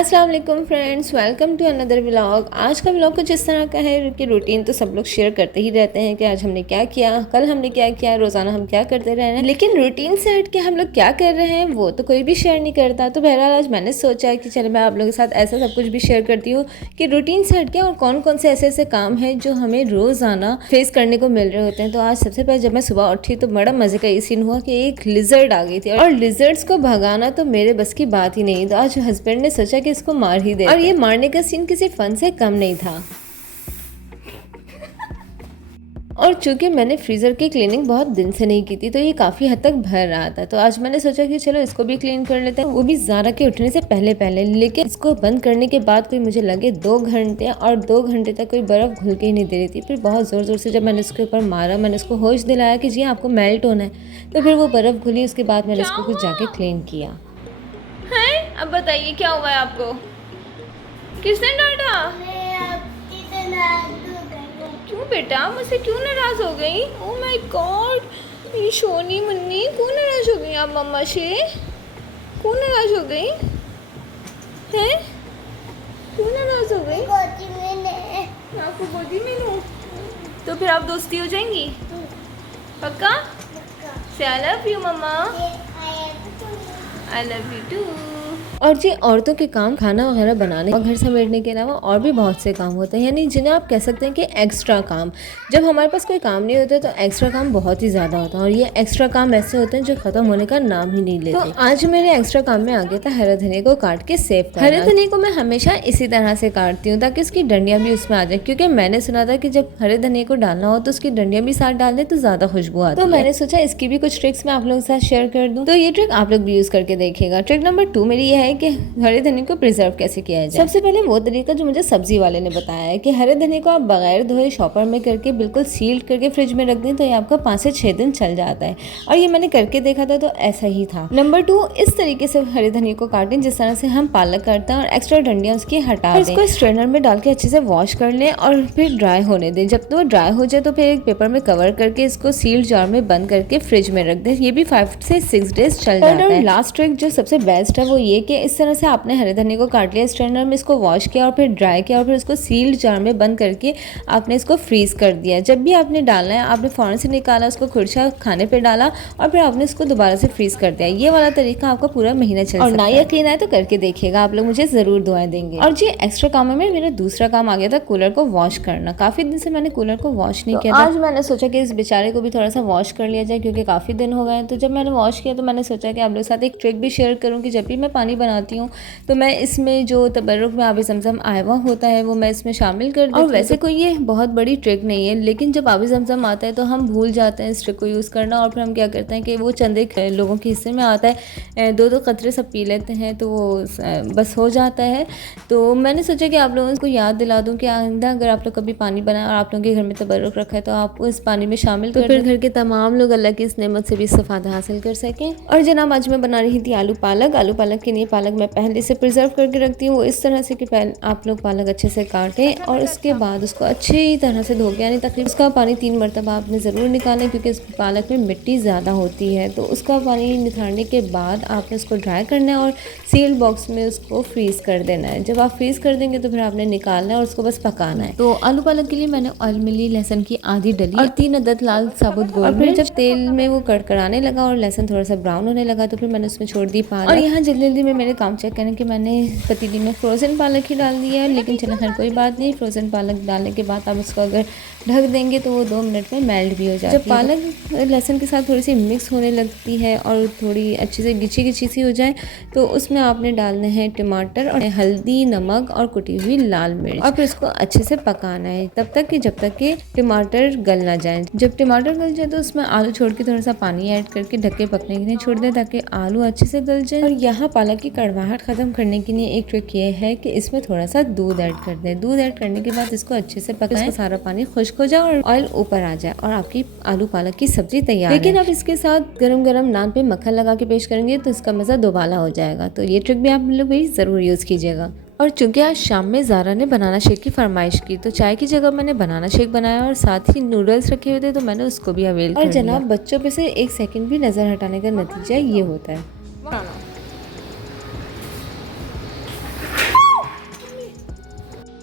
अस्सलाम वालेकुम friends, welcome to another vlog. आज का व्लॉग कुछ इस तरह का है कि रूटीन तो सब लोग शेयर करते ही रहते हैं कि आज हमने क्या किया, कल हमने क्या किया, रोज़ाना हम क्या करते रहे हैं। लेकिन रूटीन से हट के हम लोग क्या कर रहे हैं वो तो कोई भी शेयर नहीं करता। तो बहरहाल आज मैंने सोचा कि चलो मैं आप लोगों के साथ ऐसा सब कुछ भी शेयर करती हूँ कि रूटीन से हट के और कौन कौन से ऐसे ऐसे काम हैं जो हमें रोज़ाना फेस करने को मिल रहे होते हैं। तो आज सबसे पहले जब मैं सुबह उठी तो बड़ा मज़े का ये सीन हुआ कि एक लिजर्ड आ गई थी और लिजर्ड्स को भगाना तो मेरे बस की बात ही नहीं। तो आज हस्बैंड ने सोचा कि इसको मार ही दे, और ये मारने का सीन किसी फन से कम नहीं था। और चूंकि मैंने फ्रीज़र की क्लीनिंग बहुत दिन से नहीं की थी तो ये काफ़ी हद तक भर रहा था। तो आज मैंने सोचा कि चलो इसको भी क्लीन कर लेते हैं, वो भी ज़ारा के उठने से पहले पहले। लेकिन इसको बंद करने के बाद कोई मुझे लगे 2 घंटे, और 2 घंटे तक कोई बर्फ़ घुल के ही नहीं दे रही थी। फिर बहुत ज़ोर ज़ोर से जब मैंने उसके ऊपर मारा, मैंने उसको होश दिलाया कि जी आपको मेल्ट होना है। तो फिर वो बर्फ़ घुली। उसके बाद मैंने उसको कुछ जाके क्लीन किया है। अब बताइए क्या हुआ है आपको, किसने डांटा? क्यों बेटा, मुझसे क्यों नाराज हो गई? ओह माय गॉड, मेरी सोनी मुन्नी क्यों नाराज हो गई आप मम्मा से? क्यों नाराज हो गई हैं? क्यों नाराज हो गई? मैं आपको गोदी में लूं तो फिर आप दोस्ती हो जाएंगी पक्का? से I love you mama, I love you too. और जी औरतों के काम खाना वगैरह बनाने और घर समेटने के अलावा और भी बहुत से काम होते हैं, यानी जिन्हें आप कह सकते हैं कि एक्स्ट्रा काम। जब हमारे पास कोई काम नहीं होता तो एक्स्ट्रा काम बहुत ही ज़्यादा होता है, और ये एक्स्ट्रा काम ऐसे होते हैं जो ख़त्म होने का नाम ही नहीं लेते। तो आज मेरे एक्स्ट्रा काम में आ गया था हरे धनिया को काट के सेव करना। हरे धनिया को मैं हमेशा इसी तरह से काटती हूँ ताकि उसकी डंडियाँ भी उसमें आ जाए, क्योंकि मैंने सुना था कि जब हरे धनिया को डालना हो तो उसकी डंडियाँ भी साथ डाल दें तो ज़्यादा खुशबू आती है। तो मैंने सोचा इसकी भी कुछ ट्रिक्स मैं आप लोगों के साथ शेयर कर दूँ। तो ये ट्रिक आप लोग भी यूज़ करके देखिएगा। ट्रिक नंबर 2 मेरी ये है कि हरे धनिया को प्रिजर्व कैसे किया जाए। सबसे पहले वो तरीका जो मुझे सब्जी वाले ने बताया है कि हरे धनिया को आप बगैर धोए शॉपर में करके बिल्कुल सील करके फ्रिज में रख दें तो ये आपका 5 से 6 दिन चल जाता है। और ये मैंने करके देखा था तो ऐसा ही था। नंबर 2, इस तरीके से हरे धनिया को काटें जिस तरह से हम पालक करते हैं, और एक्स्ट्रा डंडियां उसकी हटा दें। इसको स्ट्रेनर में डाल के अच्छे से वॉश कर लें और फिर ड्राई होने दें। जब वो ड्राई हो जाए तो फिर एक पेपर में कवर करके इसको सील्ड जार में बंद करके फ्रिज में रख दें। ये भी 5 से 6 डेज चल जाता है। लास्ट ट्रिक जो सबसे बेस्ट है वो ये कि इस तरह से आपने हरे धनिया को काट लिया, स्ट्रेनर में इसको वॉश किया और फिर ड्राई किया और फिर उसको सील्ड जार में बंद करके आपने इसको फ्रीज कर दिया। जब भी आपने डालना है आपने फ़ौरन से निकाला, उसको खुरचा खाने पे डाला और फिर आपने इसको दोबारा से फ्रीज कर दिया। ये वाला तरीका आपका पूरा महीना चल सकता है। और ना यकीन आए तो करके देखिएगा, आप लोग मुझे ज़रूर दुआएं देंगे। और जी एक्स्ट्रा कामों में मेरा दूसरा काम आ गया था कूलर को वॉश करना। काफ़ी दिन से मैंने कूलर को वॉश नहीं किया था। आज मैंने सोचा कि इस बेचारे को भी थोड़ा सा वॉश कर लिया जाए क्योंकि काफ़ी दिन हो गए। तो जब मैंने वॉश किया तो मैंने सोचा कि आप लोग के साथ एक ट्रिक भी शेयर करूँ कि जब भी मैं पानी बनाती हूँ तो मैं इसमें जो तबर्रुक में आबी ज़मज़म आया हुआ होता है वो मैं इसमें शामिल कर देती हूँ। और वैसे कोई ये बहुत बड़ी ट्रिक नहीं है, लेकिन जब आबी ज़मज़म आता है तो हम भूल जाते हैं इस ट्रिक को यूज़ करना, और फिर हम क्या करते हैं कि वो चंद एक लोगों के हिस्से में आता है, 2-2 कतरे सब पी लेते हैं तो वो बस हो जाता है। तो मैंने सोचा कि आप लोगों को याद दिला दूँ कि आइंदा अगर आप लोग कभी पानी बनाए और आप लोगों के घर में तबर्रुक रखा है तो आप इस पानी में शामिल कर, फिर घर के तमाम लोग अल्लाह की इस नेमत से भी इस्तिफादा हासिल कर सकें। और जनाब आज मैं बना रही थी आलू पालक। आलू पालक के लिए पालक मैं पहले से प्रिजर्व करके रखती हूँ। वो इस तरह से कि पहले आप लोग पालक अच्छे से काटें और उसके बाद उसको अच्छी तरह से धो के, यानी तकरीबन उसका पानी 3 मरतबा आपने ज़रूर निकालें क्योंकि इस पालक में मिट्टी ज़्यादा होती है। तो उसका पानी निकालने के बाद आपने उसको ड्राई करना है और सील्ड बॉक्स में उसको फ्रीज़ कर देना है। जब आप फ्रीज़ कर देंगे तो फिर आपने निकालना है और उसको बस पकाना है। तो आलू पालक के लिए मैंने ऑयल मिली लहसुन की आधी डली और 3 अदद लाल साबुत गोल। फिर जब तेल में वो कड़कड़ाने लगा और लहसुन थोड़ा सा ब्राउन होने लगा तो फिर मैंने उसमें छोड़ दी पालक। और यहाँ जल्दी जल्दी में मेरे काम चेक करें कि मैंने पतीली में फ्रोज़न पालक ही डाल दिया है, लेकिन चलो खैर कोई बात नहीं। फ्रोज़न पालक डालने के बाद आप उसको अगर ढक देंगे तो वो 2 मिनट में मेल्ट भी हो जाती है। जब पालक लहसुन के साथ थोड़ी सी मिक्स होने लगती है और थोड़ी अच्छे से गिची गिची सी हो जाए तो उसमें आपने डालने हैं टमाटर और हल्दी, नमक और कुटी हुई लाल मिर्च, और फिर उसको अच्छे से पकाना है तब तक कि जब तक कि टमाटर गल ना जाए। जब टमाटर गल जाए तो उसमें आलू छोड़ के थोड़ा सा पानी ऐड करके ढक के पकने के लिए छोड़ दें ताकि आलू अच्छे से गल जाए। और यहाँ पालक की कड़वाहट ख़त्म करने के लिए एक ट्रिक ये है कि इसमें थोड़ा सा दूध ऐड कर दें। दूध ऐड करने के बाद इसको अच्छे से पकाएं, इसका सारा पानी खुश्क हो जाए और ऑयल ऊपर आ जाए और आपकी आलू पालक की सब्जी तैयार है। लेकिन आप इसके साथ गरम गरम नान पे मक्खन लगा के पेश करेंगे तो इसका मज़ा दोबाला हो जाएगा। तो ये ट्रिक भी आप लोग भी ज़रूर यूज़ कीजिएगा। और चूंकि आज शाम में ज़ारा ने बनाना शेक की फरमाइश की तो चाय की जगह मैंने बनाना शेक बनाया और साथ ही नूडल्स रखे हुए थे तो मैंने उसको भी अवेल कर लिया। और जनाब बच्चों पे से 1 सेकंड भी नज़र हटाने का नतीजा ये होता है।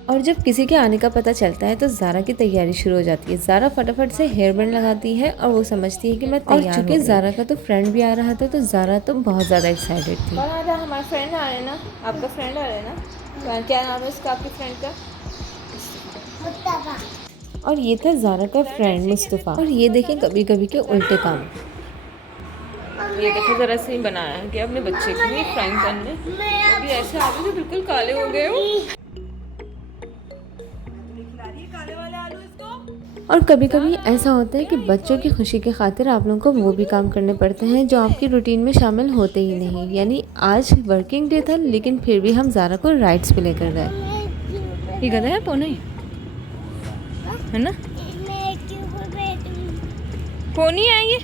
और जब किसी के आने का पता चलता है तो ज़ारा की तैयारी शुरू हो जाती है। ज़ारा फटाफट से हेयर बैंड लगाती है और वो समझती है कि मैं तैयार हूँ। और चूँकि ज़ारा का तो फ्रेंड भी आ रहा था तो ज़ारा तो बहुत ज़्यादा एक्साइटेड थी। कौन आ रहा है? हमारा फ्रेंड आ रहे हैं ना, आपका फ्रेंड आ रहे हैं ना, क्या नाम है उसका, आपके फ्रेंड का? और ये था ज़ारा का फ्रेंड मुस्तफ़ा। और ये देखें कभी कभी के उल्टे काम। ये देखो जरा से ही बनाया है कि अपने बच्चे के लिए फ्राइंग पैन में, वो भी ऐसे आलू जो बिल्कुल काले हो गए हो। और कभी कभी ऐसा होता है कि बच्चों की खुशी की खातिर आप लोगों को वो भी काम करने पड़ते हैं जो आपकी रूटीन में शामिल होते ही नहीं। यानी आज वर्किंग डे था लेकिन फिर भी हम ज़ारा को राइड्स पे लेकर गए। ये गधा है पोनी है ना, पोनी है ये,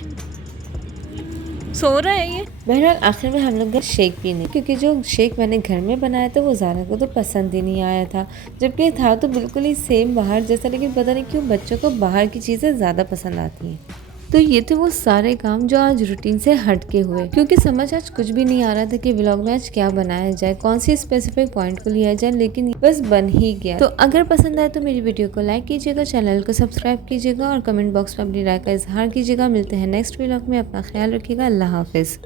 सो रहा है ये। बहरहाल आखिर में हम लोग गए शेक पीने, क्योंकि जो शेक मैंने घर में बनाया था वो ज़ारा को तो पसंद ही नहीं आया था, जबकि था तो बिल्कुल ही सेम बाहर जैसा, लेकिन पता नहीं क्यों बच्चों को बाहर की चीज़ें ज़्यादा पसंद आती हैं। तो ये थे वो सारे काम जो आज रूटीन से हट के हुए, क्योंकि समझ आज कुछ भी नहीं आ रहा था कि व्लॉग में आज क्या बनाया जाए, कौन सी स्पेसिफिक पॉइंट को लिया जाए, लेकिन बस बन ही गया। तो अगर पसंद आए तो मेरी वीडियो को लाइक कीजिएगा, चैनल को सब्सक्राइब कीजिएगा और कमेंट बॉक्स में अपनी राय का इजहार कीजिएगा। मिलते हैं नेक्स्ट व्लॉग में, अपना ख्याल रखिएगा। अल्लाह हाफिज़।